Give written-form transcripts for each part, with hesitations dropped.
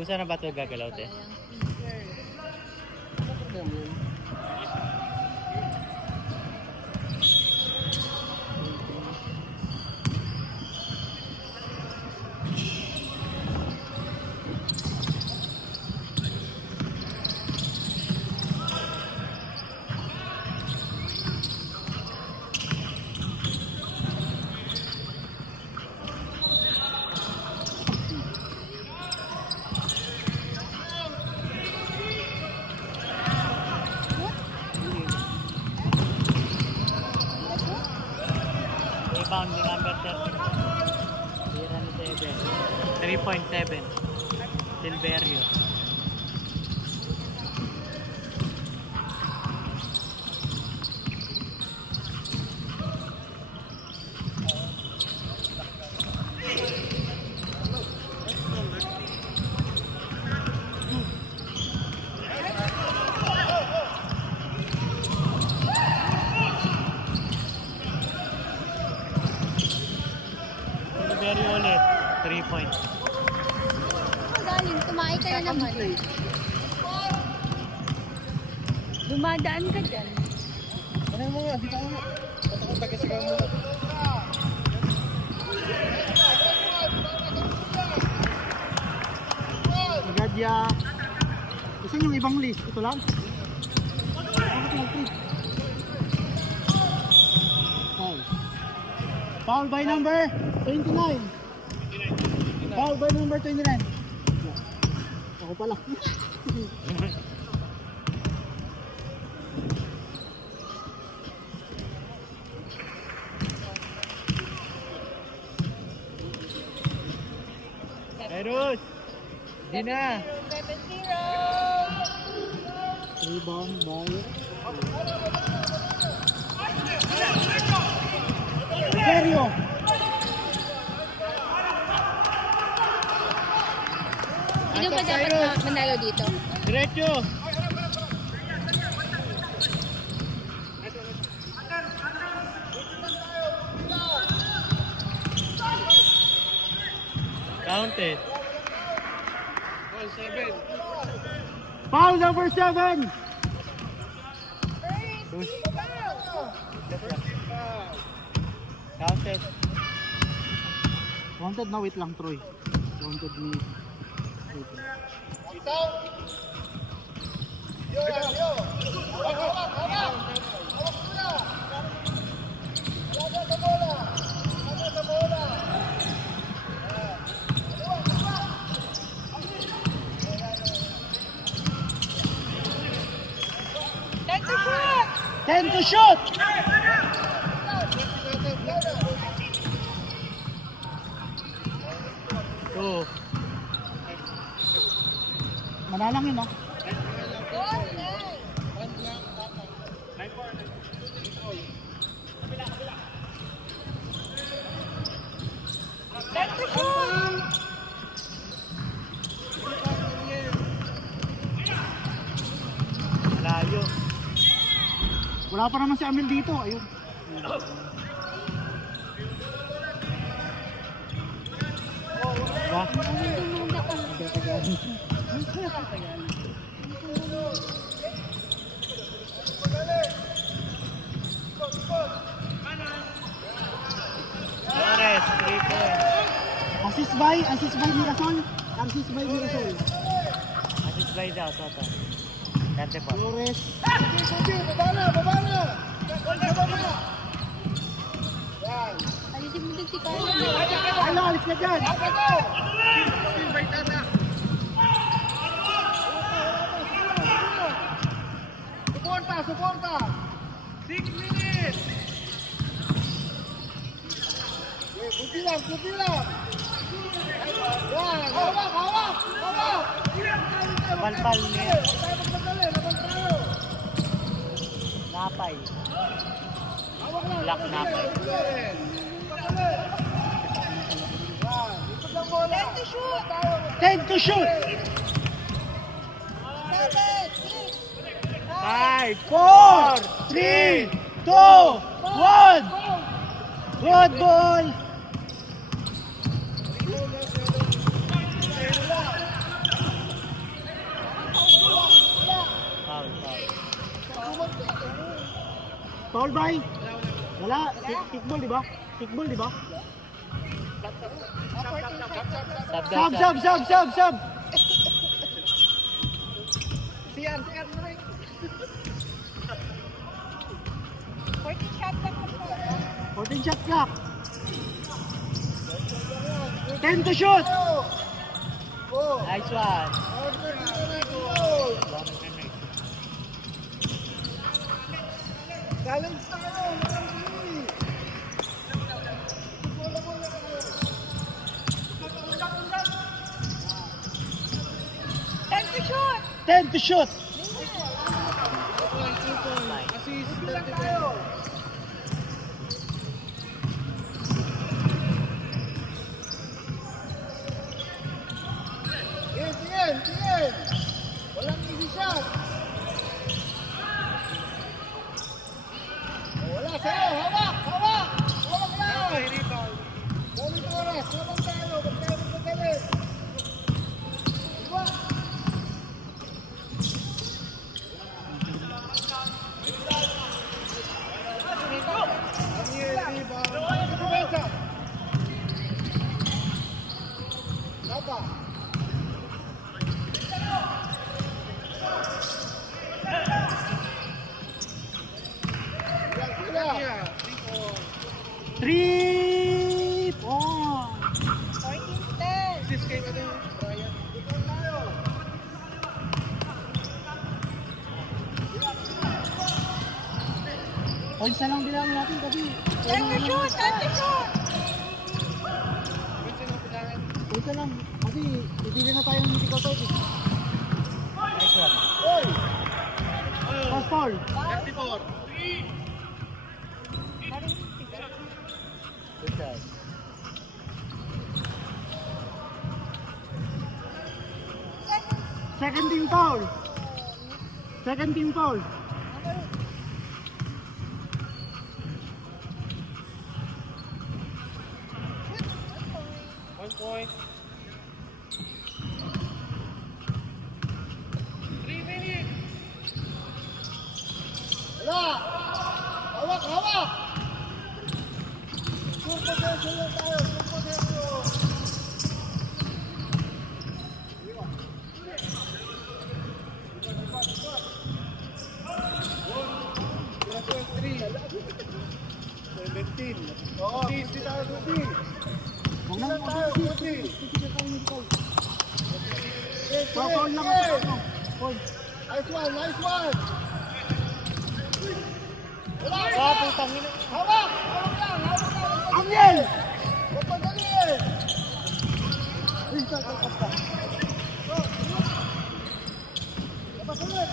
Kusa na ba ito gagalaw, te? Rebound ni number 3.7 Silverio. Silverio ulit 3 points. Galing, kumain ka na naman. Dumadaan ka dyan. Ano mo nga, di ka mo. Patakot taga-sigaw mo. Magadya. Kasi yung ibang list, ito lang. Foul. Foul by number 29. Foul by number 29. Ako pala. Eros! Dina! 7-0! Rebound by Silverio. Sino ba dapat manalo dito? Diretso! Counted. Foul number 7. Counted. Wanted na, wait lang Troy. Wanted ni Ten to shoot! Two. Manalang yun, ha? Malayo. Wala pa naman si Amil dito. Ayun. Diba? Flores, 3 points. Assist by Mirasol. Assist by Mirasol. Assist by daw, Toto. Kante po. Flores. Baba na! Alisin mo din si Carlo. Ano, alis ka dyan. Suporta! 6 minutes! Kunti lang! Yan! Hawak! Palpal niya. Napay. Black napay. 10 to shoot! 5, 4, 3, 2, 1! Good ball! Foul, foul. Foul, Bay. Wala. Kickball, di ba? Kickball, di ba? Sub. Siyan mo rin. 14 shot lang po. 14 shot clock. 10 to shoot. Nice one. Challenge na kayo. 10 to shoot. Assist lang tayo. Tingin. Walang easy shot. Wala sa'yo. Hawak. Hawak lang. Dami oras. Labang tayo. Ba't tayo magpagalit? Diba? Three points. 14-10. Points na lang bilangin natin kasi. Time to shoot. Points na lang. Kasi hindi na tayong hindi ko to. Nice one. Pass foul. 34. Good job. Second team foul. Second team foul. One point. 3 minutes. Wala. Hawak. Full possession lang tayo. Full possession. Oo, easy tayo, Buti. Huwag na lang Tayo, Buti. Foul lang ako. Foul. Nice one. Wala. Putang ina. Hawak lang. Angel! Huwag madaliin. Labas ulit.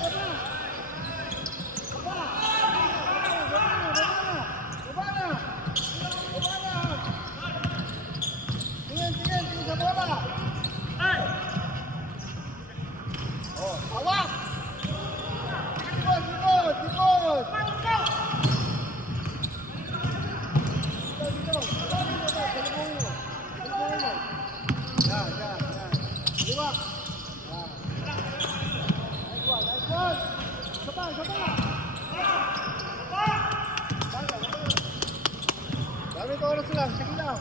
Baba na. Tingin sa bola. Hawak. Likod. Yan. Liwak. Nice one. Sapa. Dami ko oras lang. Sige lang.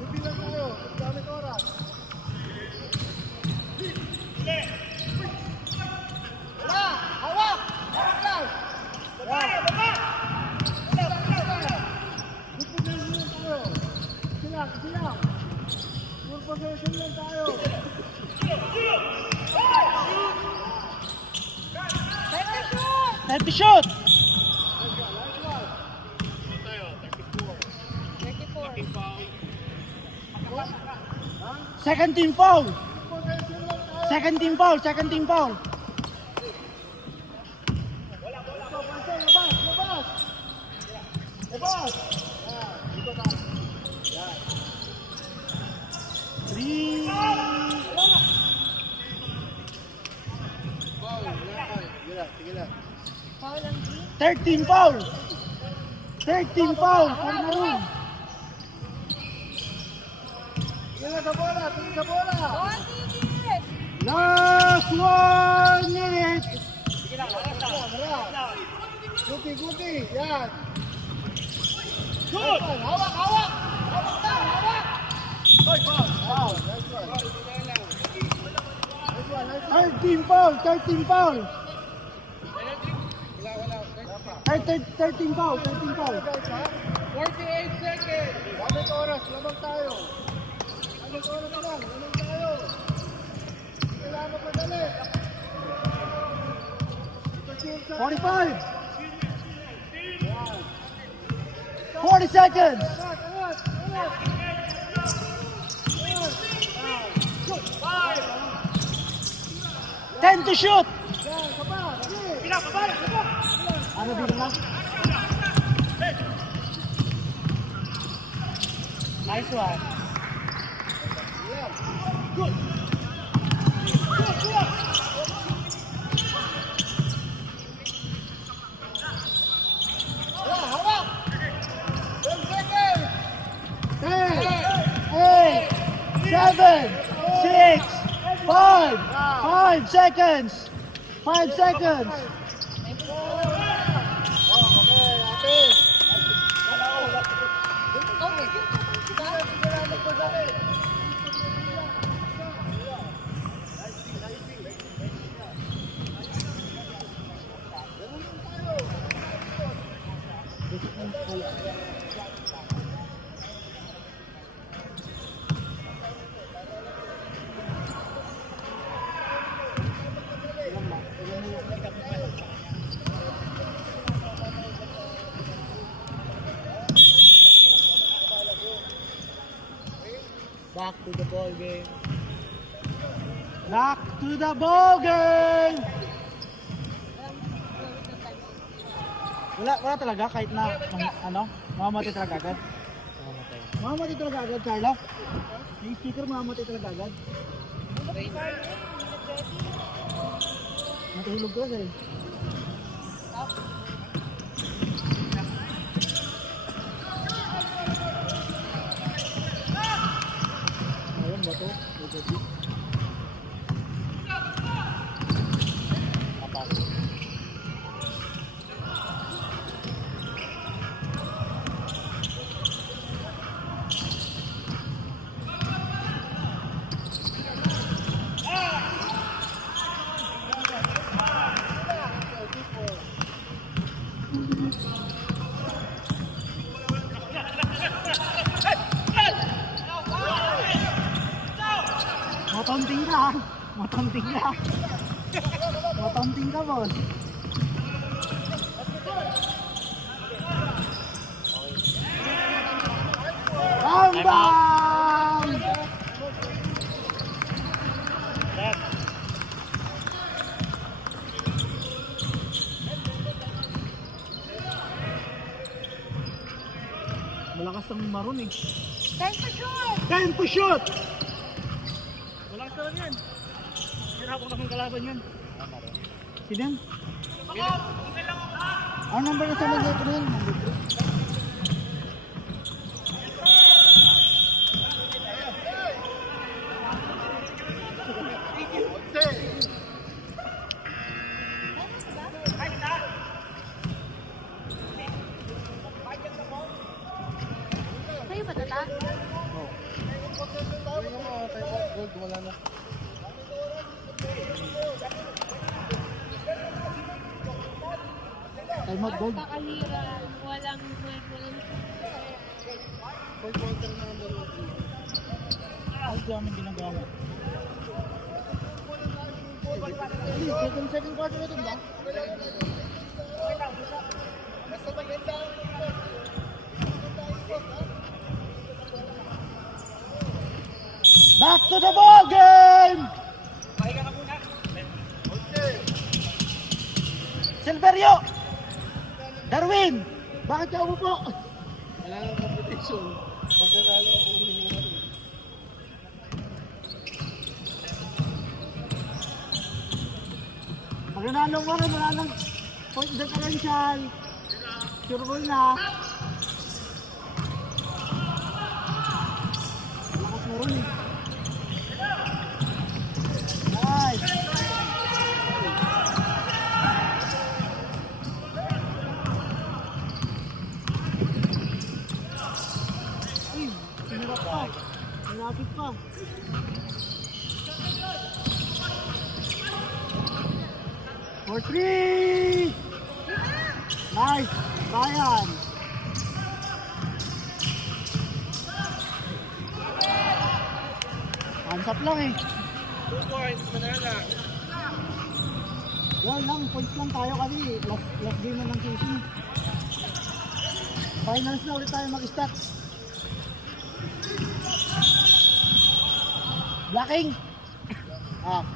Buti lang tayo. Dami ko oras. Wala. Hawak lang. Baba. Sige lang. Full possession lang tayo. Time to shoot. 34. Second team foul. Possession lang tayo. Second team foul. Labas. Dito ka. Yan. 3. Sige lang. Foul ang G. 13 foul. 13 foul for Maroon. Tingin sa bola. Oh, tigil. Last 1 minute. Sige lang. Guti. Yan. Good. Hawak. Hawak na. Hawak. Wow. Nice one. 13 foul. 13 foul. Wala. 13 foul. 13 foul. 48 seconds. Lamang oras. Lamang tayo. Lamang oras lang. Lamang tayo. Kailangan madali. 45. 40 seconds. 10 to shoot. Ano bilang lang? Nice one. Hawak. 10 seconds. 10, 8, 7, 6, 5, 5 seconds. 5 seconds. Back to the ball game. Back to the ball game. Wala talaga kahit na mamamatay talaga agad. Mamamatay talaga agad, Carla. May sticker, mamamatay talaga agad. Matahilog ko eh. Ayun ba ito? Matonting ka. Matonting ka. Matonting ka, boss. Bang! Malakas ang maroon eh. 10 to shoot! Walang salan yan. Hirap ako ng kalaban yan. Sino yan? Ang number na sa mga ito yun? Kayo ba tata? Wala na. Time out, gold. Pakahira. Walang... Ay, dami ginagamit. Second quarter na din ba? Basta maganda. Back to the ball game! Pahinga ka muna. Silverio! Darwin! Bakit ka umupo? Wala nang competition. Pag nanalo ako hinihingi. Pag nanalo mo rin, wala nang point differential. Sure ball na. Lakas mo rin eh. Nice! Malapit pa. For 3! Nice! Bayan! Hands up lang eh. 2 points, Manila. Yan lang, points lang tayo kasi last game na ng season. Finals na ulit tayo mag-stack. Blocking! Ah.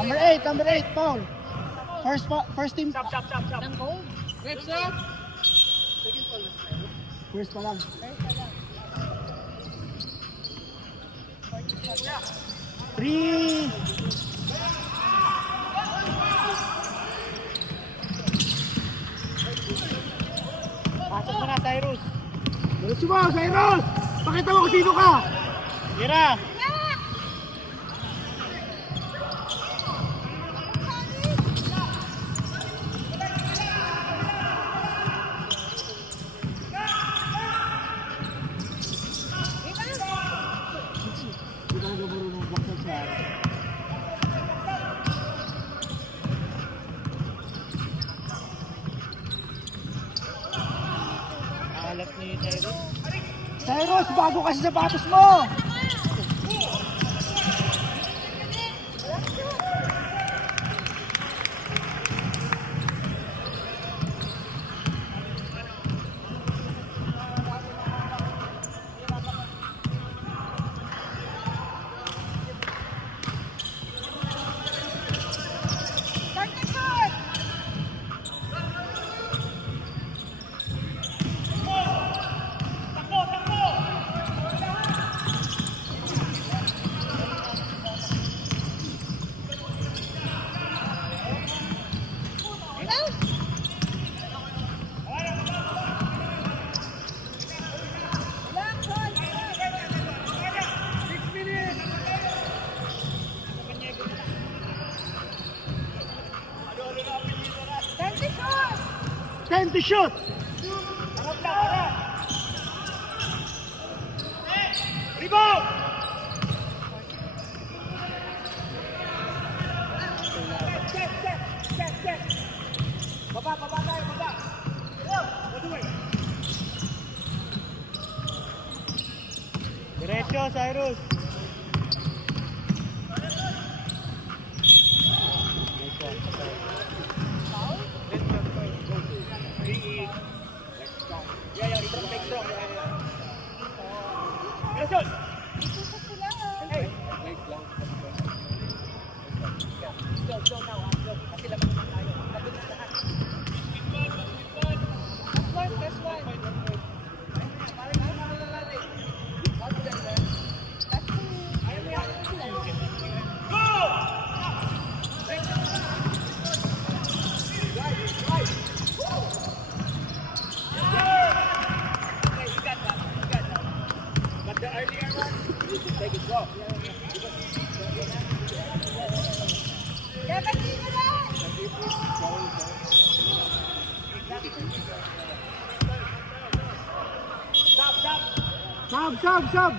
Number 8, Paul. First team. Stop. Ng gold. Reps up! First pa lang. Three. Pasok mo na, Cyrus. Diretso mo, Cyrus! Pakita mo kung sino ka! Tira. Hindi ka marunong block sa Alat ni Cyrus. Cyrus, bago kasi sapatos mo! Time to shoot! Rebound! Set. Baba tayo, baba. Diretso, Cyrus. Sub!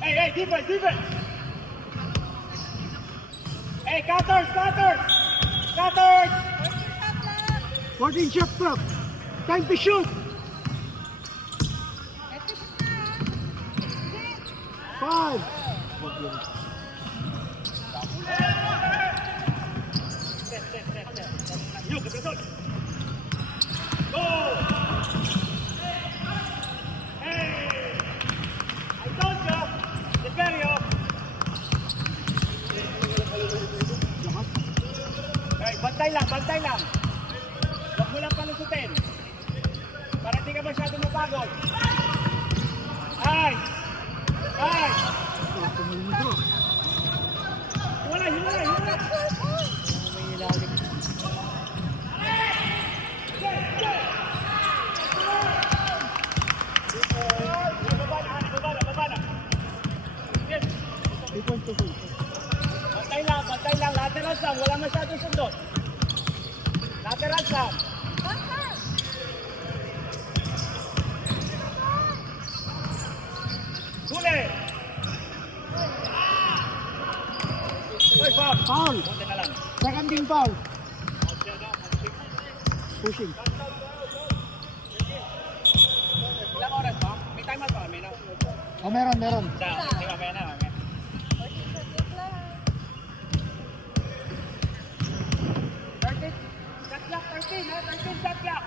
Hey, defense! Hey, cutters! 14 shot clock. Time to shoot. 5. Go! Bantay lang. Huwag mo lang palusutin. Para hindi ka masyadong mapagod. Nice! Himala! May ilalim. Baba na. Yes. Bantay lang. Lateral sam. Wala masyadong sundot. Lateral sam. Foul. Konti na lang. Second team foul. Pushing. Ilang oras ba? May time out ba kami, no? Oh, meron. Sa, di ba, mamaya na, mamaya. Shot clock, 13, ha? 13 shot clock.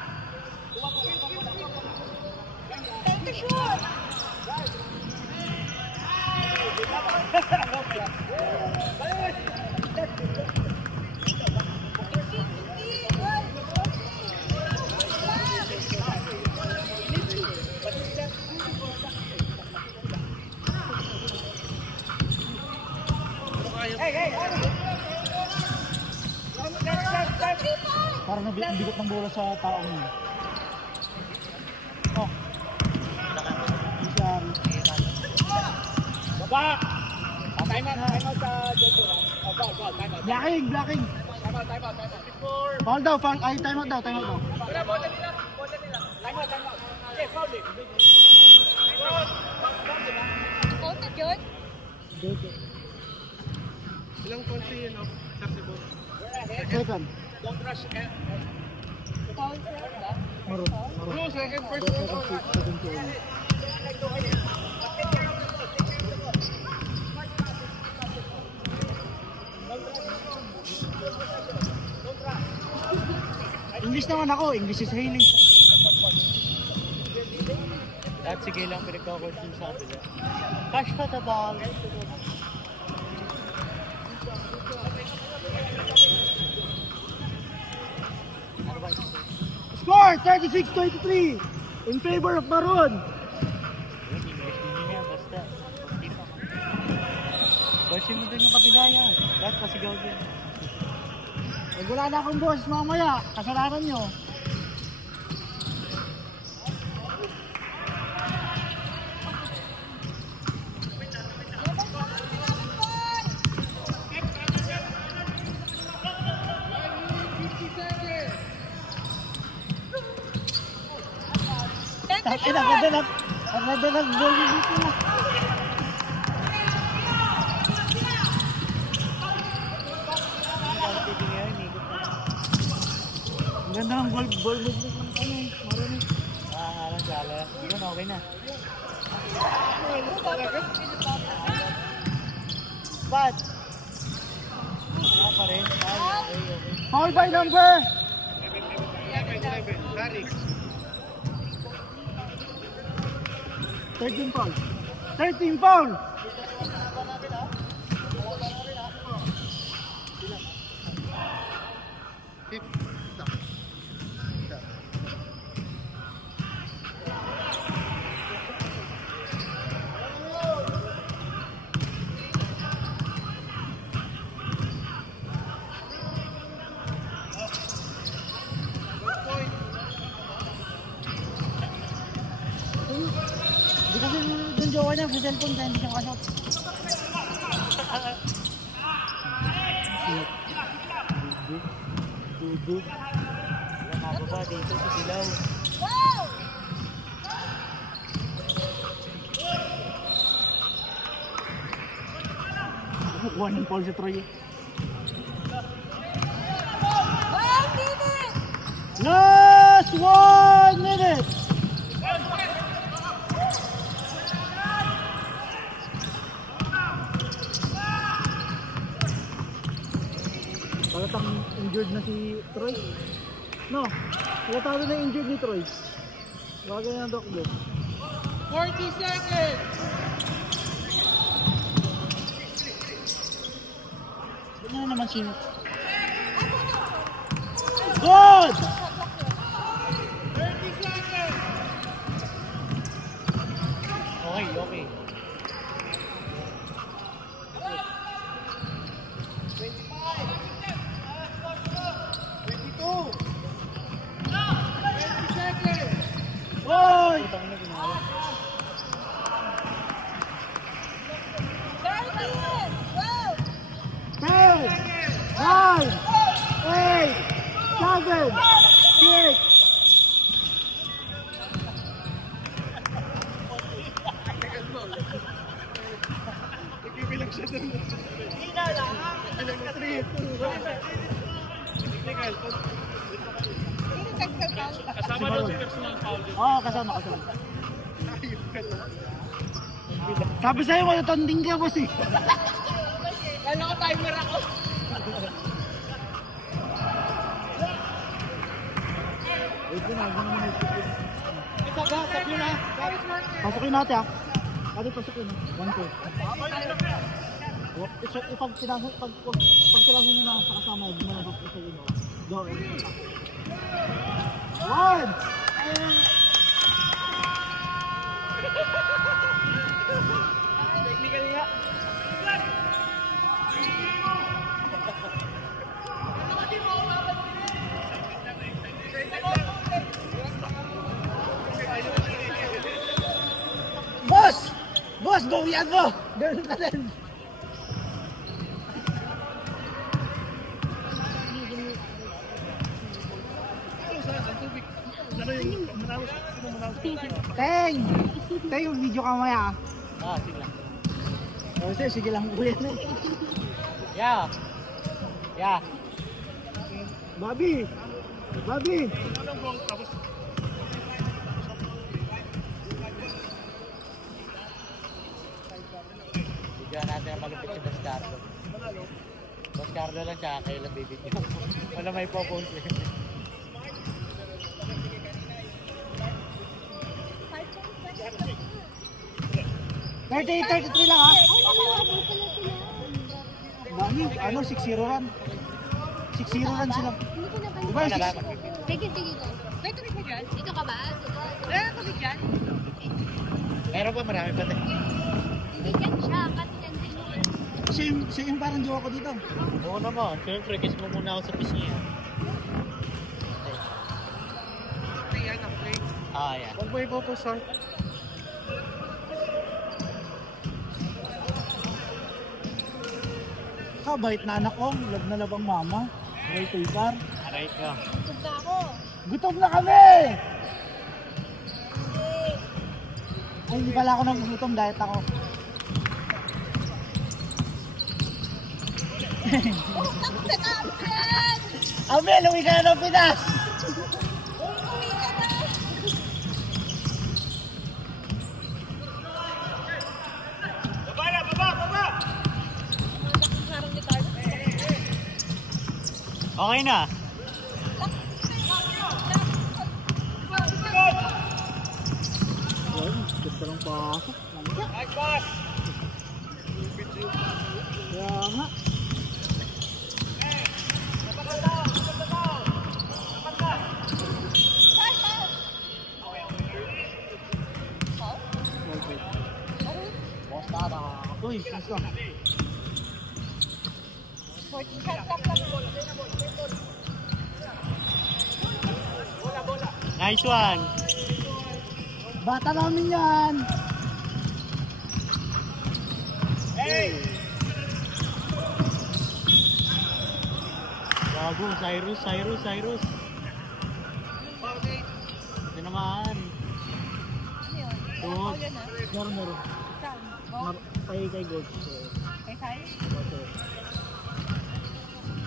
Take a shot! Parang nabigot ng bola sa taong yun. Oh. Sorry. Baba! Time out sa Jento. Oh, foul, time out. Blocking. Time out. Foul daw. Ay, time out daw. Wala, bola nila. Time out. Okay, foul din. Foul, diba? Counted yun? Ilang points yun, no? Second. Don't rush. Foul sir ba? Maroon. No, second, first. Second to only. English naman ako. English is hailing. At sige lang pinagkakord yung sa atin. Cash na the ball. Score 36-23 in favor of Maroon. English din niya basta. Hindi pa. Basta mo din yung kabila yan. Lahat pasigaw din. Pag wala na akong boss mamaya, kasalanan nyo. Ang ganda ng goal dito. Ang ganda ng goal movement ng Maroon. Alang sala. Yun, okay na. But, pa rin. Okay. Foul by number 13 foul. 13 foul. Di kasi dun jowa niya, sa cellphone kaya hindi siya makasot. Dudu. Wala mababa dito sa silaw. Wow! Kukuha ng foul si Troy. 1 minute! Last 1 minute! Palatang injured na si Troy. No, palatang na injured ni Troy. Bagay na dokbo. 40 seconds! Ano na naman sinit? Good! 30 seconds! Okay. 20 seconds! Oy! Putang na ginawa. 30! Wow! 10, 9, 8, 7, 6. Nagbibilang siya doon. Ilang na 3. Kasama daw si personal foul. Oo, kasama. Sabi sa'yo, matutunding ka boss eh. Kaya naka-timer ako. Wait na, gano'n Sabi na. Pasukin natin ah. Ate, pasukin. 1-2. Pag tinahin mo na sa kasama, hindi mo na pasukin. Go. 1! Technical nga. Boss! Boss, bawian mo! Ganun ka din. Teng! Teng, yung video ka maya ah. Ah, sige lang. Sige lang po yan eh. Yeah. Yeah. Bobby! Bobby! Bigyan natin ang malupit si Bascardo. Bascardo lang siya, kailan bibigyan. Wala may po-post eh. 33 lang ah. Dami, ano, 6-0 run. 6-0 run sila. Diba, Sige, go. May tubig ka dyan? Dito ka ba? Meron tubig dyan? Meron pa, marami pa tayo. Hindi dyan siya, kasi nandun yun. siya yung parang jowa ko dito. Oo naman, siyempre, kiss mo muna ako sa pisngi. Ah, yan. Huwag mo ipopost ha. Kabait na anak ko, lab na labang mama. Aray tulpar. Aray ka. Gutom na ako. Gutom na kami! Ay, hindi pala ako nagugutom, diet ako. Abel, uwi ka na ng Pinas! Okay na. Ay, ganda ng pasok. Nice pass! Kaya nga. Uy, kaso. 14 shots lang. Nice one. Bata namin yan. Hey! Bago, Cyrus. Ito naman. Gold. Meron. Kay Gold. Kay Sai? Okay.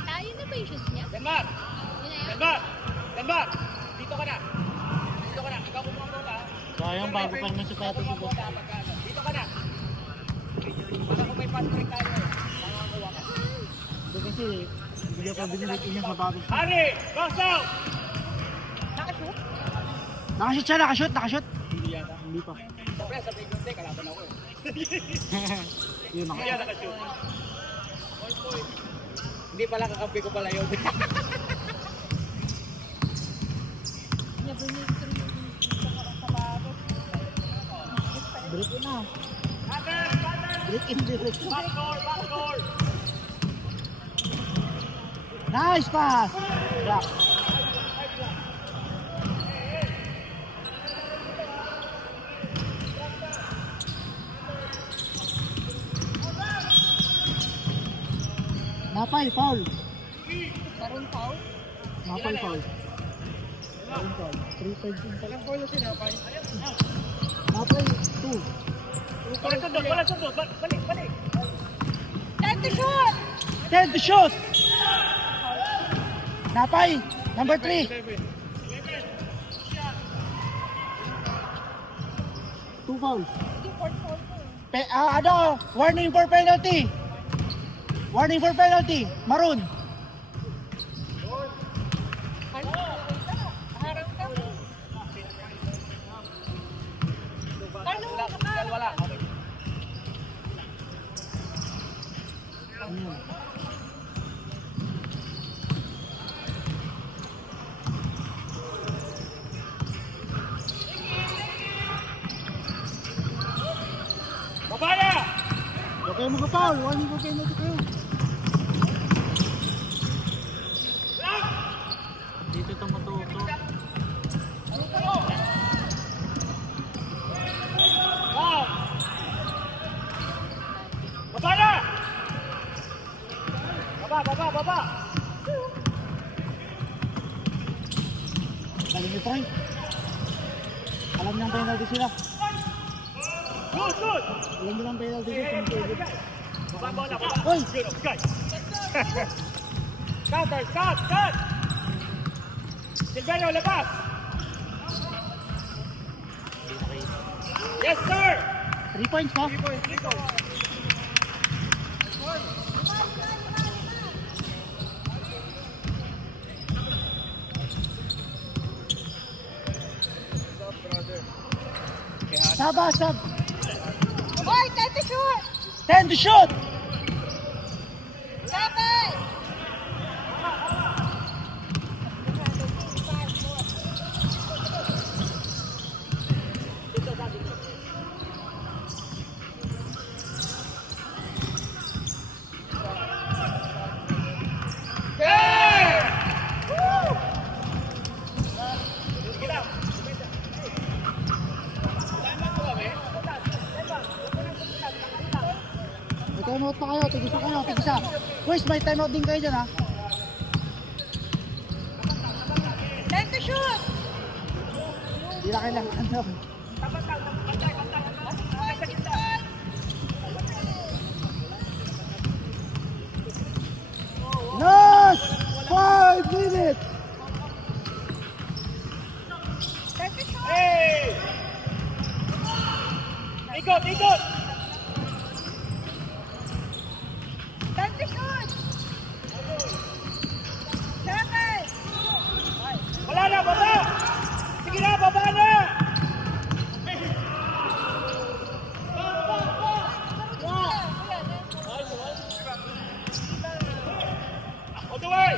Tayo na ba yung shoes niya? Denmark! Yun na yan? Denmark! Dito ka na! Ikaw kumuha bola. Sayang, bago pa naman sapatos si boss. Dito ka na! Baka kung may pass break tayo, nangangawa ka. Ito kasi, hindi ako binilit inyong sapatos. Hari! Box out! Nakashoot? Nakashoot. Hindi yata. Hindi pa. Siyempre, sa big day, kalaban ako eh. Yun Hindi yata ka-shoot. Hindi pala kakampi ko pala yun. Break in na. Break in. Backdoor! Nice pass! Yeah. Napay, foul. Karoon foul? Napay, foul. 3-5 Ilang foul na sinapay? Napay, 2. Wala sundot! Balik! Time to shoot! 10 to shoot! Napay, number 3. 2 foul. Warning for penalty. Warning for penalty. Maroon. Wala. Babaya! Okay mo ka foul. Warning for penalty kayo. Dito ito matuto. Wow! Babaya! Baba! Galing ni Troy. Alam niyang penalty sila. Good! Alam nilang penalty sila. Bola. Hoy! Good, guys. Scout! Silverio, labas! Yes, sir! 3 points pa. 3 points. Sab. Boy, time to shoot! 10 to shoot! Sabay! May timeout pa kayo. Tigisa. Boys, may timeout din kayo dyan ha. Time to shoot! Hindi na kailangan ano. Last 5 minutes! Time to shoot! Hey! Ikot! Time to shoot! Sabay! Wala na, baba! Sige na, baba na! All the way!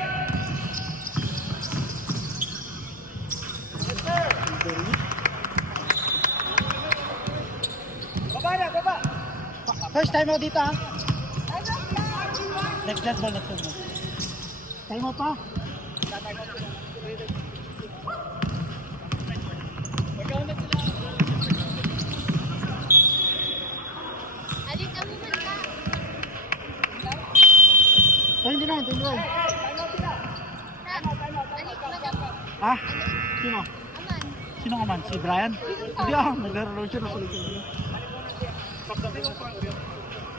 Yes, sir! Baba! First timeout dito ha. Next ball. Timeout pa. Alin ang mumanta? 29. Alin, Ah? Sino? Aman. Sino ka man? Si Brian? Hindi naglaro siya na sulit.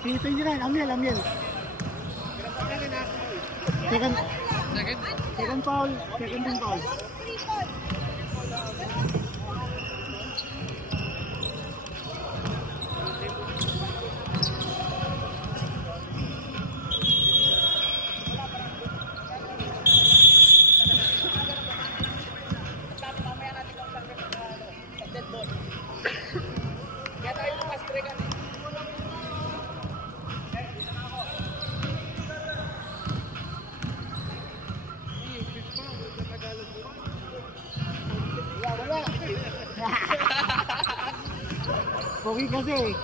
Si 29, Amiel. Second foul. Kaya tayo bukas breakan. Pogi kasi.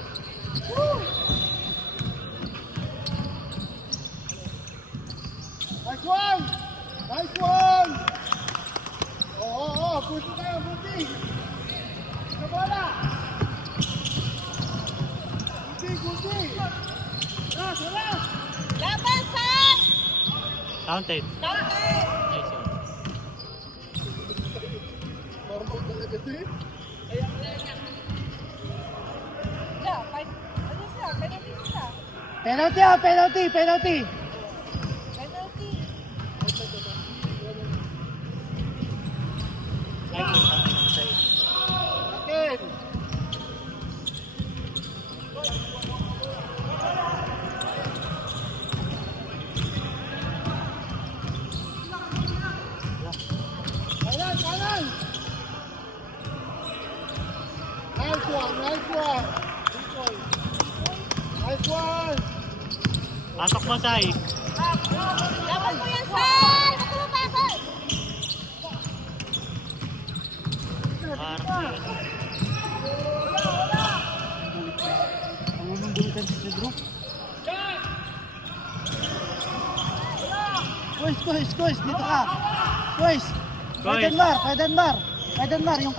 Nice one! Oo, puti tayo, puti! Sa bola! Puti! Wala! Laban, San! Counted. Counted! Nice one. Marunong talaga ito eh. Ano siya? Penalty siya. Penalty. Penalty. Nice one, nice one. Nice one. Pasok mo, Sai. Dapat mo yan, Sai! Ba't mo pasok? Ang unang bulitan si Pedro. Kuys, dito ka. Kuys. Kay Denmar, yung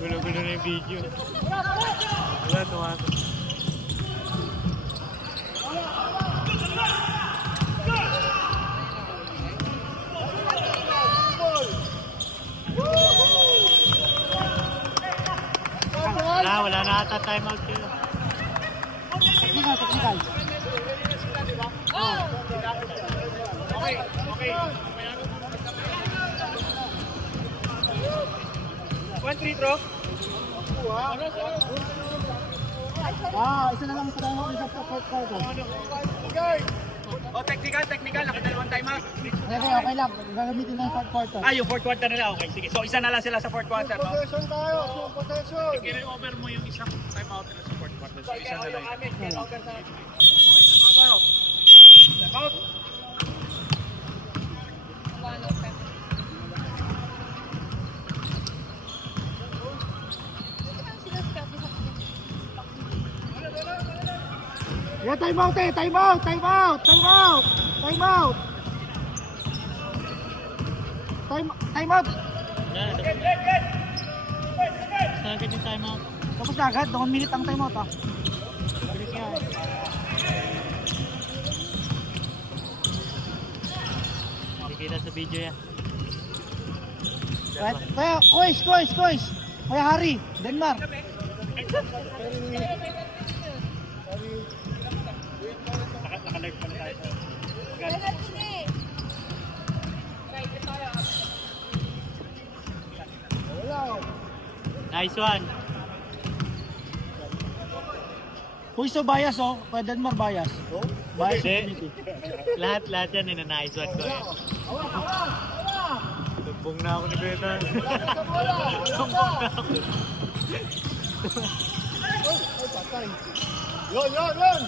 Gulo-gulo na yung video. Wala, tuwa. Wala na ata timeout yun. technical. Okay. 1-3 throw. Isa na lang sa tayo sa fourth quarter. Oh, technical. Nakadalawang time out. Okay lang. Gagamitin lang sa fourth quarter. Ah, yung fourth quarter nila. Okay, sige. So, isa na lang sila sa fourth quarter, no? Possession tayo, possession. I-over mo yung isang time out nila sa fourth quarter. So, isa na lang. Time out. Yeah, time out. Sagad yung timeout. Tapos na agad, 1 minute ang time out ah. Bilis nga. Nakikita sa video yan. Kaya, Kuys. Kaya Harry, Denmar. Nakalag pa na tayo. Nice one. Kuys so bias oh, kaya Denmar bias. Bias Hindi. Lahat yan nice one ko. Tumbong na ako ni Beta. Tumbong na ako. Yun.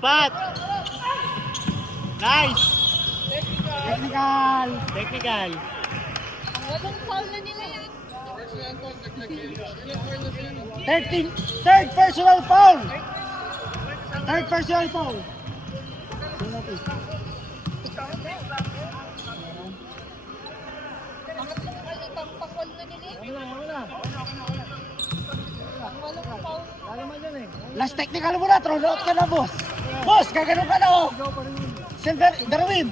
Spot! Nice! Technical. Ang walang foul na nila yan. Third personal foul. Ang pang-foul na nila yan. Wala. Ang walang foul. Last technical mo na, throw out ka na boss. Boss, gaganon ka na oh. Silver, Darwin.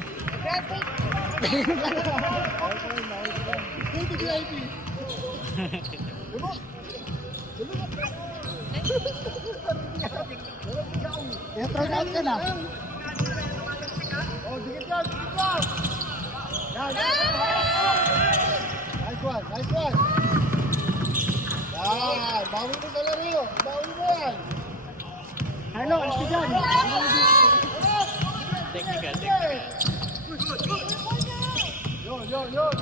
Throw out ka na. Oh, dikit lang. Yan. Nice one. Yan, bawi mo sa laro. Bawi mo yan. Hello, ano si John? Technical. Yun.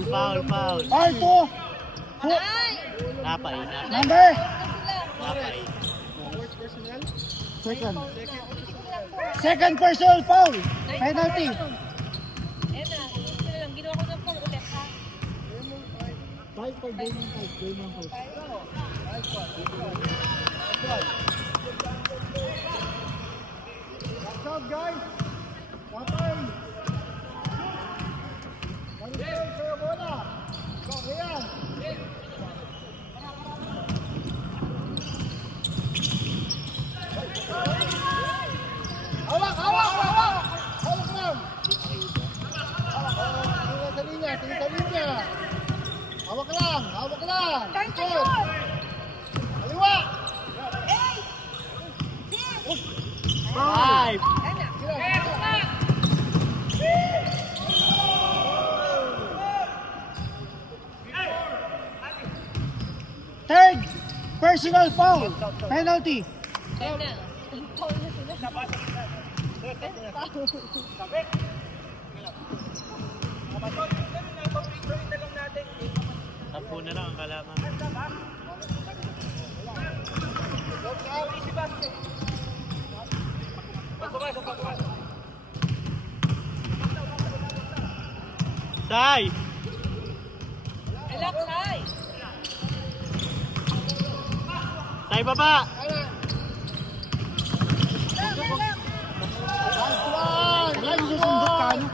Foul. Foul to. Napay. Number. Napay. Second personal foul. Penalty. Ayan na. Ito lang. Ginawa ko ng foul ulit ha. 5 for game on 5. Watch out, guys. Kapay. Marisol, sa'yo bola. Yan. Hawak lang. Tingin sa linya. Hawak lang. Ikot. Kaliwa. 5. Third personal foul. Penalty. Ganda. Paul na sila. Sabi. Sampu na lang ang kalaban. Sai! Relax, ay. Sai baba! Wala yung susundot ka, ano?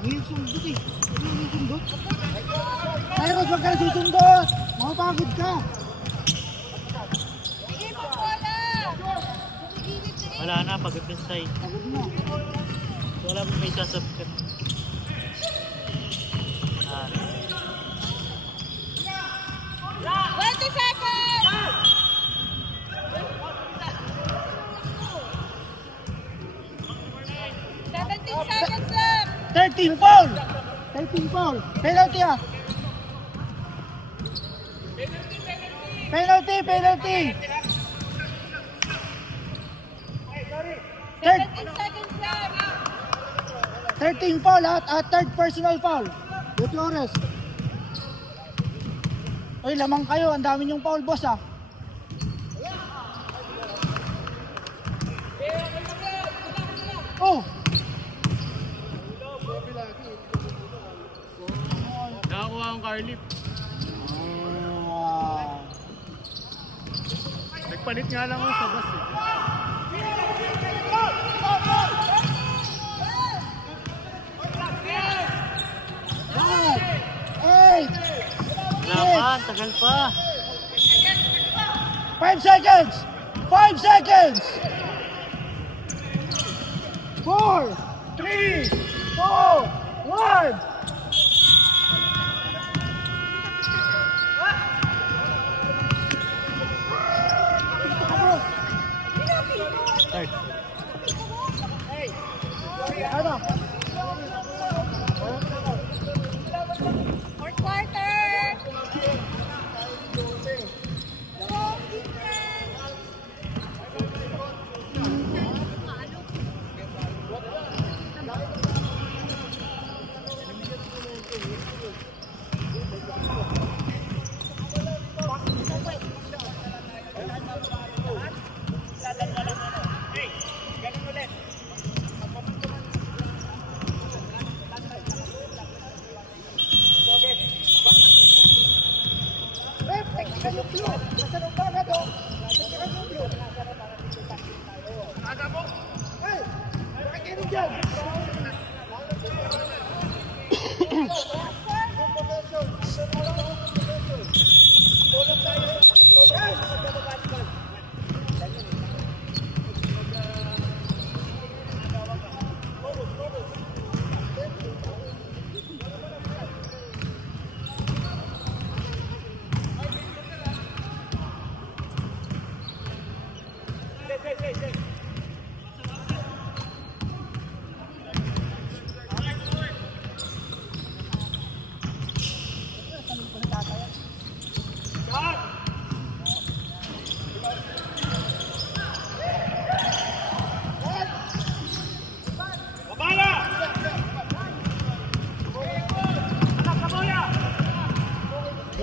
Hindi susundot eh. Ano yung susundot? Cyrus, wag ka na susundot! Makapagod ka! Sige, pagbola. Pumigilid na eh. Wala na, pagod na Sai. Pagod na. Wala mo may sasabkat. Ah. 20 seconds! 17 seconds left! 13 foul! 13 foul! Penalty ah! Penalty! Penalty! 17 seconds left! 13 foul at third personal foul. De Flores. Oy, lamang kayo. Ang dami niyong foul, boss ah. Oh! Nakakuha ang Carlip. Nagpalit nga lang ako sa bus eh. Wala pa, tagal pa. 5 seconds! 5 seconds! 4, 3, 4, 1! Start. Ano? Fourth quarter!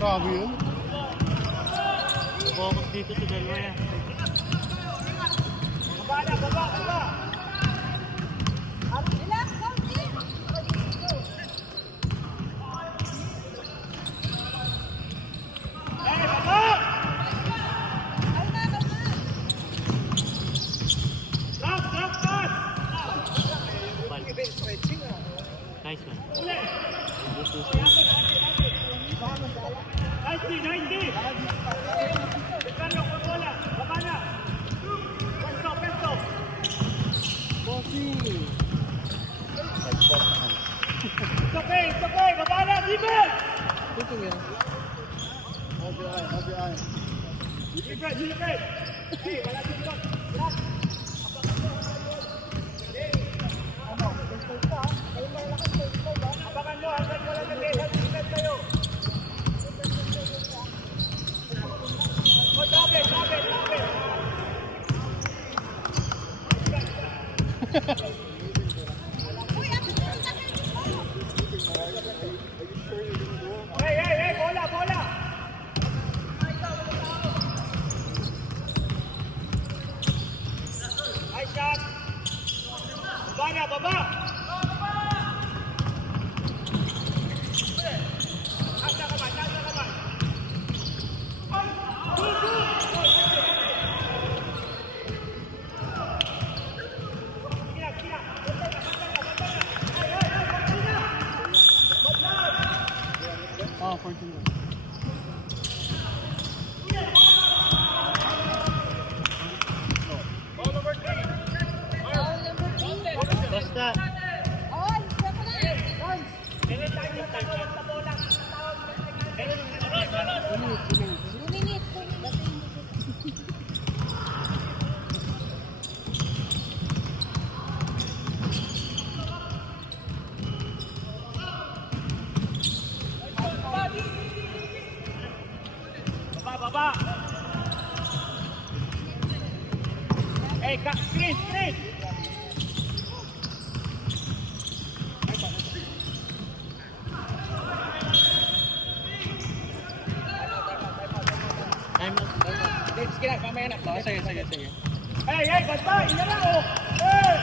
Grabe yun. Focus dito sa dalawa yan. Relax, konti! Nice one. Uy, ako na sa akin. Hey, bola, bola! Nice shot! Baba na, baba! Asa ka ba? Ah, 14 lang. Basta. Oh, siya pa na. Luminit. Baba! Hey, screen! Sige na, mamaya na. Sige. Hey, basta! Ina na, oh! Hey!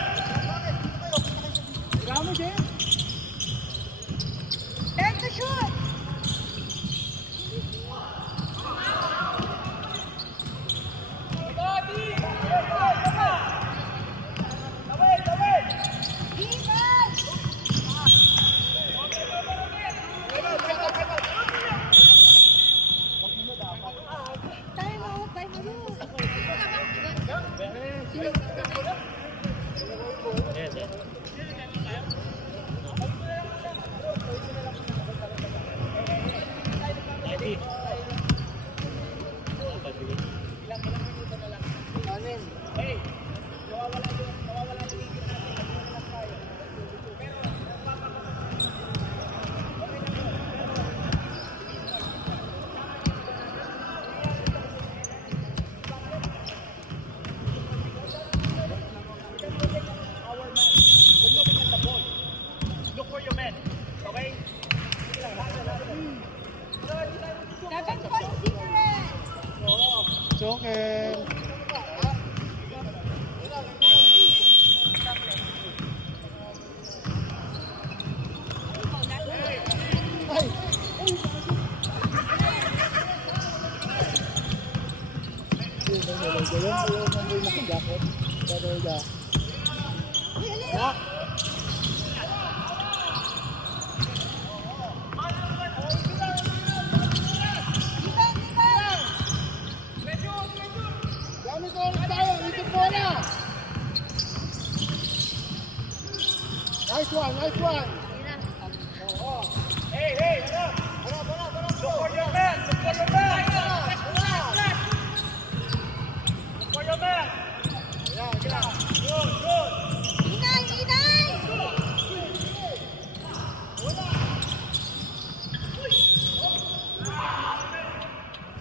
Gamo siya? Time to shoot. Joker. Nice one. Hey, look for your man!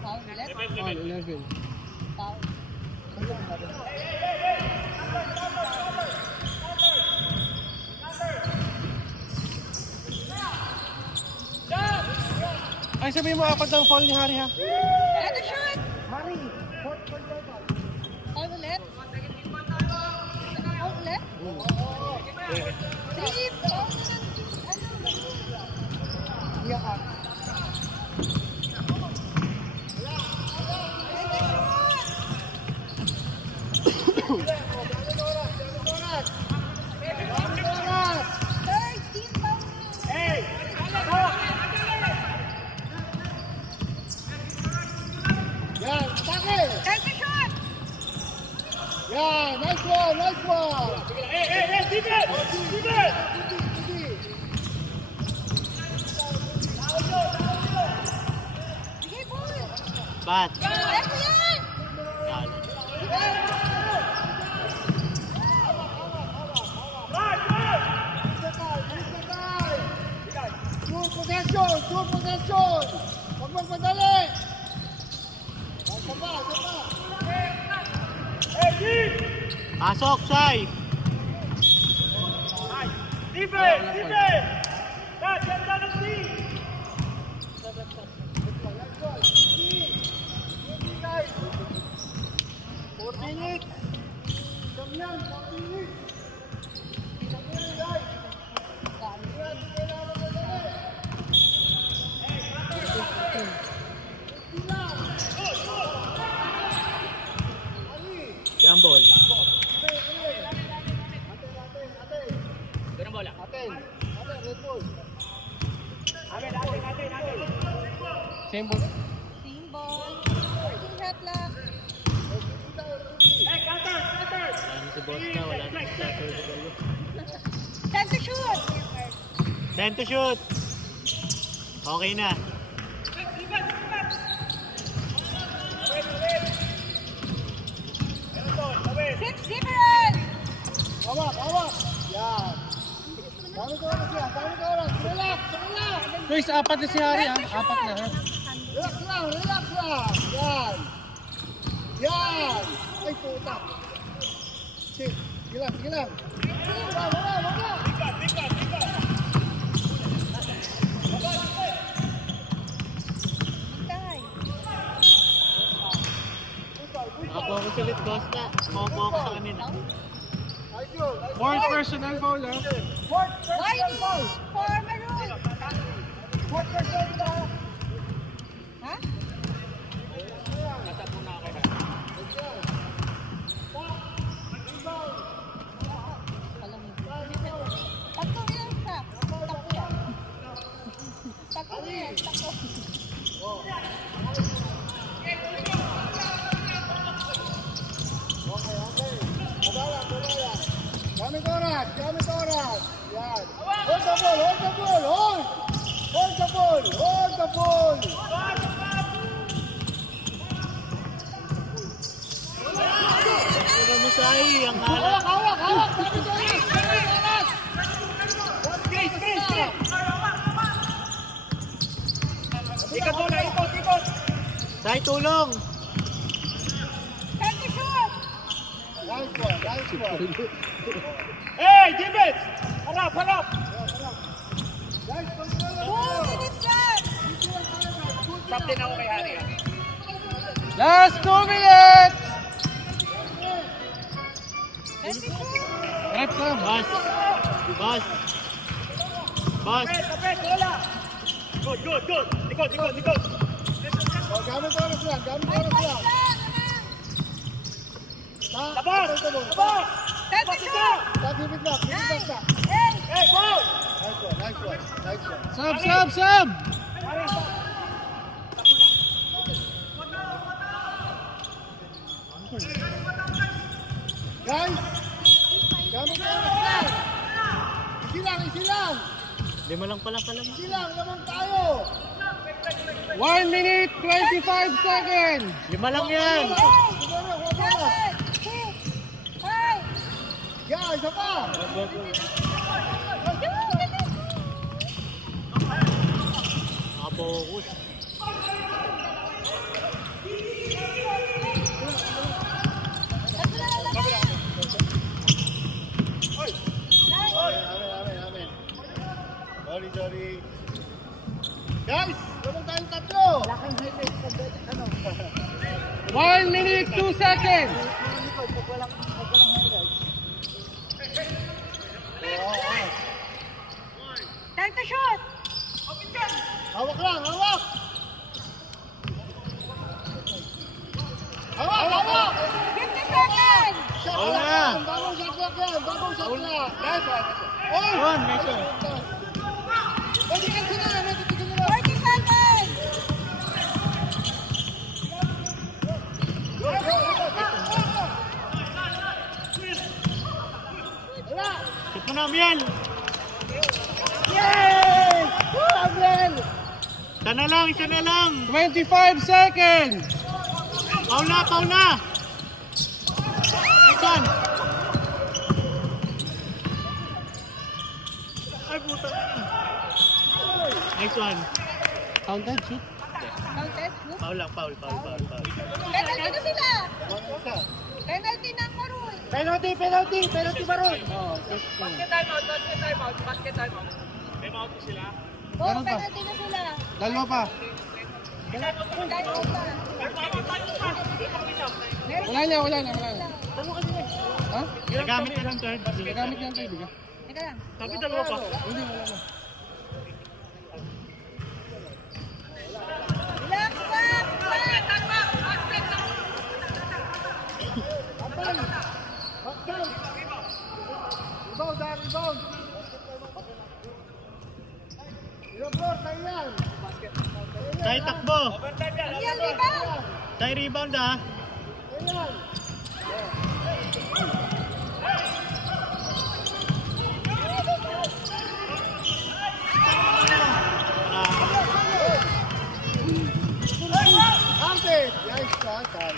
Foul 11. Ay, sabihin mo, apat ang foul ni Harry, ha? Ito shot. Harry! Foul ulit. Foul ulit. Three. Foul na lang. Iya ka. Yeah, nice one. Hey, defense! Sige, ball. Bat. Ito yan. Shoot possession. Huwag magpadali. Hey, Pasok, Sai. Defense! Defense! Dad, get down the team! 4 minutes. Kamyan, 4 minutes. Kamyan, guys. Kamyan, kailangan mo dali. Jambol. Ganun bola. Aten, Red Bull. Atin. Symbol. Symbol. Working shot lang. Hey, counter! Ano si boss na, wala na sa surgical. Time to shoot. Time to shoot. Okay na. Six different. Hawak. Yan. Dami ka oras yan, Relax. Guys, apat na si Harry ah. Apat na. Relax lang. Yan. Ay, puta. Shit. Sige lang. Wala. Tay. Nakapokus ulit, boss na. Kumakuha ko sa kanina. Nice yun. Fourth personal foul ah. Warning for Maroon. Ha? Alam mo. Takbo yan sa. Takbo yan. Gamit oras. Yan. Hold the ball. Ano mo sahi? Ang hala. Hawak. Gamit oras. Ikot bola, ikot! Sahi, tulong. Time to shoot. Nice one. Hey, defense! Harap! Guys, control lang. 2 minutes left. Captain ako kay Harry. Last 2 minutes! Time to shoot. Reps na. Boss. Tapet, bola! Good! Likod! Oh, gamit oras lang. Labas! Time to shoot. Tagibit lang. 9, 8, Hey, ball! Nice one. Sub! Guys, gamit oras lang. Easy lang. 5 lang pala. Easy lang, lamang tayo. 1 minute 25 seconds! 5 lang yan! 7, 6, 5. Yeah, isa pa. Nakapokus. Amen. Sorry. Guys, lamang tayong tatlo. 1 minute 2 seconds! Time to shoot. Hawak lang. Hawak. 50 seconds. Oo na. Bagong shot lang. Guys, Yun, nice one. Pwede ka sila. 40 seconds. Shoot mo namin yan! Yay! Samuel! Isa na lang! 25 seconds! Paul na! Nice one! Ay, puta! Nice one! Counted, shoot. Counted. Shoot. Paul lang, Paul. Dito sila. Penalty ng Maroon. Penalty Maroon. Basket timeout. Basket timeout. May out sila. Oh, penalty na sila. Dalawa pa. Wala na. Ha? Nagamit ka ng third. Nagamit niya ang third, diba? Teka lang. Sabi dalawa pa. Hindi, wala na. Relax lang. Rebound. Rebound, sayang. Tayo takbo. Yan, rebound. Tayo rebound ha. Sayang. Amped! Nice shot, sayang.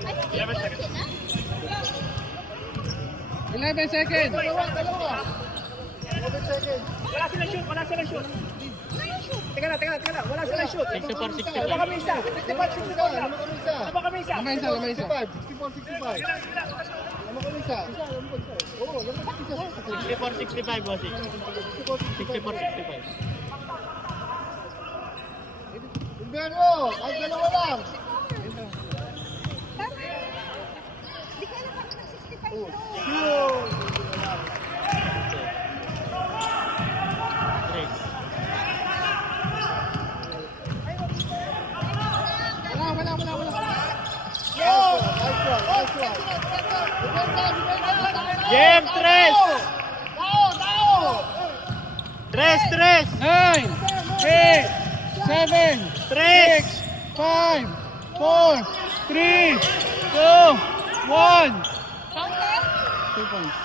Ay, hindi ba sila? 11 seconds. Dalawa. 11 seconds. Wala silang shoot. Teka na. Wala silang shoot. 64-64. Ano ba kami isa? 65-64 lang. Ano ba kami isa? Lamay isa. 64-65. Ano kami isa? Oo, lamay isa. 64-65 bossing. 64-65. Tumbihan mo! Kahit dalawa lang! Hindi ka na parang 65 Oh. Tres. Wala. Yo! Nice one. Game 3! Tao! 3! 9, 8, 7, 3! 5, 4, 3, 2, 1. 2 points.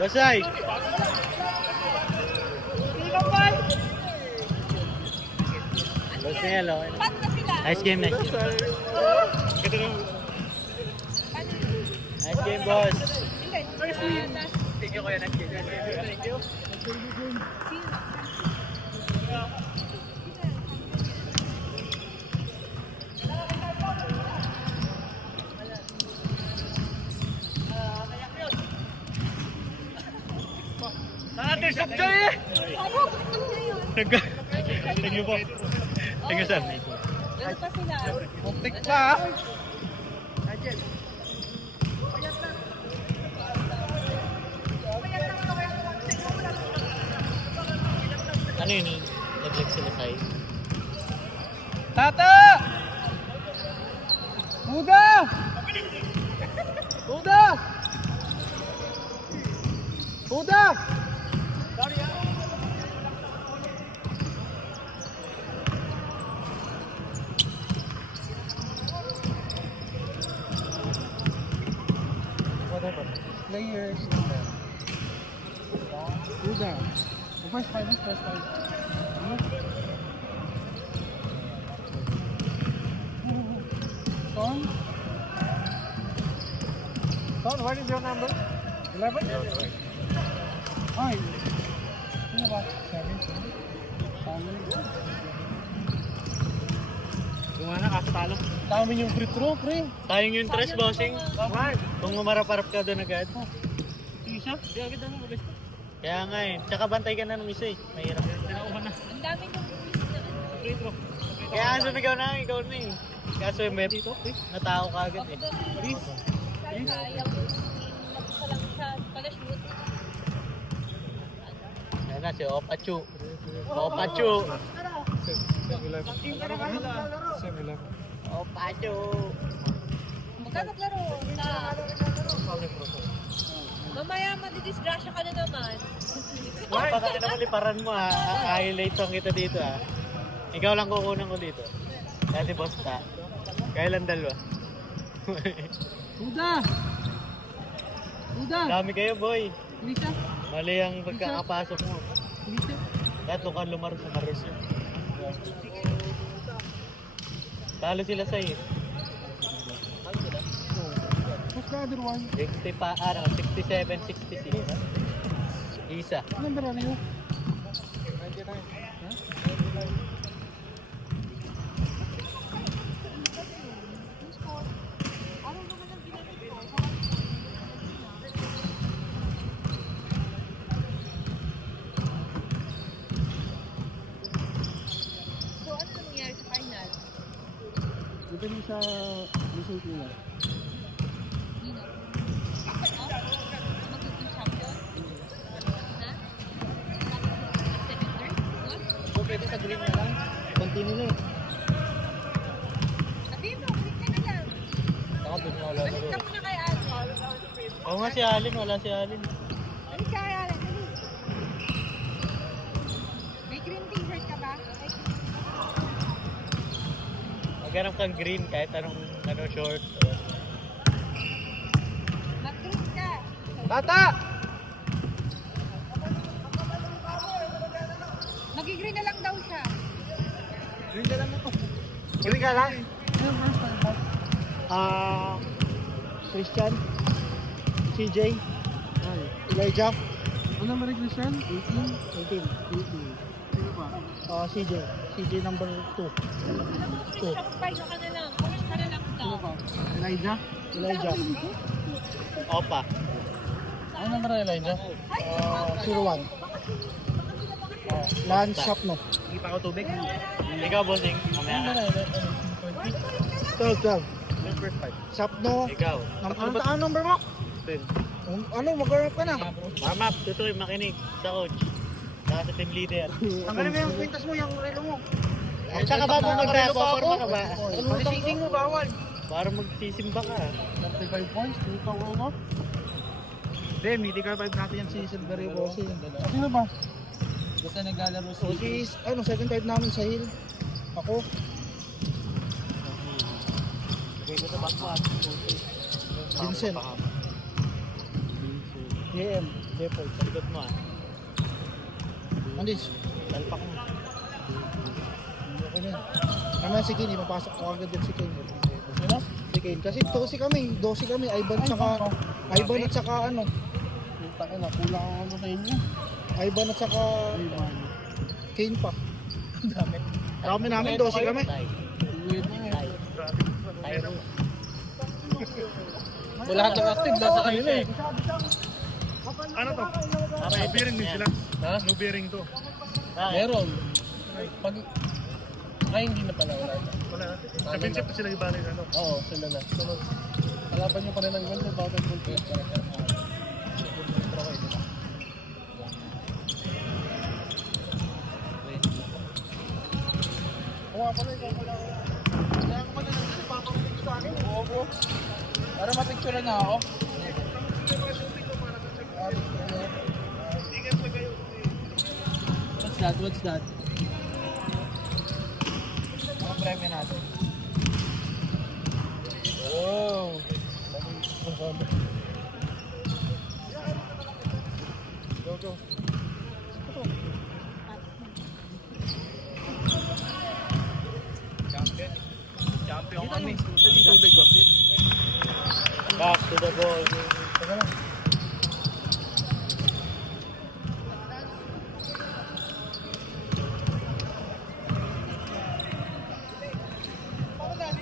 Basay! Boss na yellow. Pat na sila. Nice game. Nice game, boss. Thank you, kuya. Thank you. Natin sa Joy! Thank you po. Thank you, sir. Ano pa sila? Optik pa. Ano yun? Nag-lag sila sa'yo? Tata! Huda! Whatever. Players. Huda. First five. Son, what is your number? 11? Ay. Ano ba? 7. Gumana ka sa talo. Dami yung free throw, pre. Tayong yung tres, bossing. Kung umarap-arap ka doon agad. Isa? Di agad ano ulit. Kaya nga eh. Tsaka bantay ka na ng isa eh. Mahirap. Tinauhan na. Ang daming yung Free throw. Kaya nga sumigaw na, ikaw na eh. Kaso yung map, natao ka agad eh. Please. Ayaw. Mag-isa lang siya. Pala-shoot. Yan na, si Opachu. Opachu. Opachu. Huwag ka maglaro. Mamaya madidisgrasya ka na naman. Baka ka naman liparan mo ha. Highlight song kita dito ha. Ikaw lang kukunan ko dito. Dati boss ta. Kailan dalawa? Huda! Dami kayo boy. Lisa! Mali ang pagkakapasok mo. Lisa! Dato ka lumaro sa Marus yun. Talo sila sa iyo. What's the other one? 60 pa, 67, 66. Isa. Anong number ano yun? So, ano nangyari sa final? Dito yung sa result nila. Nino? Magiging champion? Ha? Second, third? What? So, pwede sa green na lang. Continue na eh. At dito, click ka na lang. Saka doon na wala Balik ka siguro. muna kay Alvin. Oo nga si Alin, wala si Alin. Balik ka kay Alvin. Dali. May green t-shirt ka ba? Maghanap kang green kahit anong short. Mag-green ka. Tata! Mag-green na lang daw siya. Green ka lang ito. Green ka lang? Christian, CJ, Elijah. Ano naman yung Christian? 18. Sino pa? CJ number 2. Shopify ka na lang. Push ka na lang to. Sino pa? Elijah. Opa. Ano naman ang Elijah? 01. Lance Sapno. Hindi pa ako tubig. Ikaw, Bonding. Mamaya na. 12. Number 5. Sapno. Ikaw. Ano number mo? 10. Ano, mag-arap ka na. Mamap, tutuloy makinig sa coach. Saka sa team leader. Tanggalin mo yung kwintas mo, yung relo mo. At saka ba mo magpaporma ka ba? Sising mo, bawal. Para magsisimba ka. 35 points, 2,000 ano? Hindi, medical 5 natin yan si Silverio Bossi. Sino ba? Basta naglalaro So, is, second type namin sa hill. Ako. Okay, ko sa back Vincent. JM. Depot, sa likod mo ah. Andis. Talpak mo. Ako na. Naman si Kane, papasok ko agad din si Kane. Sino? Si Kane. Kasi 12 kami. Ivan at saka ano. Taka na, kulang ako ano sa inyo. Ivan at saka Kane pa. Dami namin, 12 kami. Wala kang active, nasa kayo na eh. Ano to? No bearing din sila. Ha? No bearing to. Meron. Pag... Ay, hindi na pala wala. Wala. Sa Vincent pa sila ibalik ano. Oo, sila na. Kalaban nyo pa rin ang ganda, bakit full page? Oo nga pala, ikaw pala. Kaya ko pala nandito, papamigil sa akin. Oo bro. Para mapicture na ako. What's that? Mga premyo natin. Oh. Go. Champion kami. Tubig ko. Back to the ball.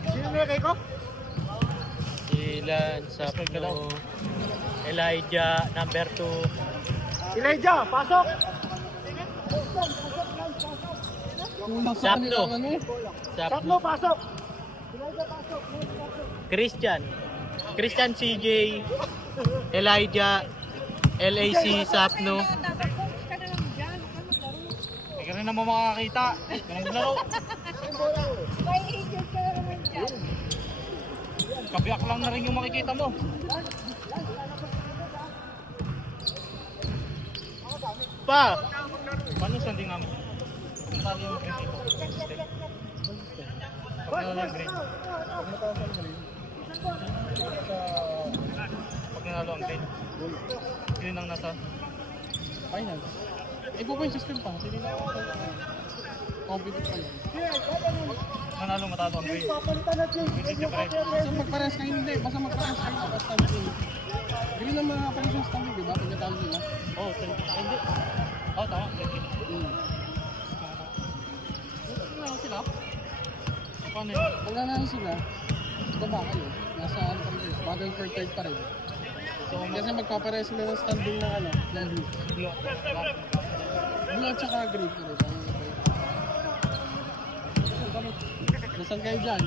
Sino nilagay ko? Ilan, Sapno, Elijah, number 2. Elijah, pasok! Sapno. Sapno, pasok! Christian CJ, Elijah, LAC, Sapno. Dapat focus ka na lang dyan. Huwag ka maglaro. Hindi ka rin naman makakakita. Naglaro. May angel ka na naman dyan. Kabiyak lang na rin yung makikita mo. Pa! Paano sa hindi nga mo? Paano yung green dito? Consistent. Paano yung green? Pag nanalo ang green. Green ang nasa. Final. Iba ba yung system pa? Hindi na ako competitive pa yan. Manalo matalo ang grade. Papalitan na Jay. Basta magparehas kayo hindi. Basta magparehas kayo. Basta hindi. Hindi na mga pares yung stand, di ba? Pagkatalo nila. Oo, 20. Hindi. Oo, tama. 20. Wala sila. Paano yun? Pag nanalo sila, baba kayo. Nasa ano pa rin. Battle for third pa rin. So, Kasi magpaparehas sila ng standing ng ano. Ng blue. blue. Blue at saka green pa rin. Nasaan kayo dyan?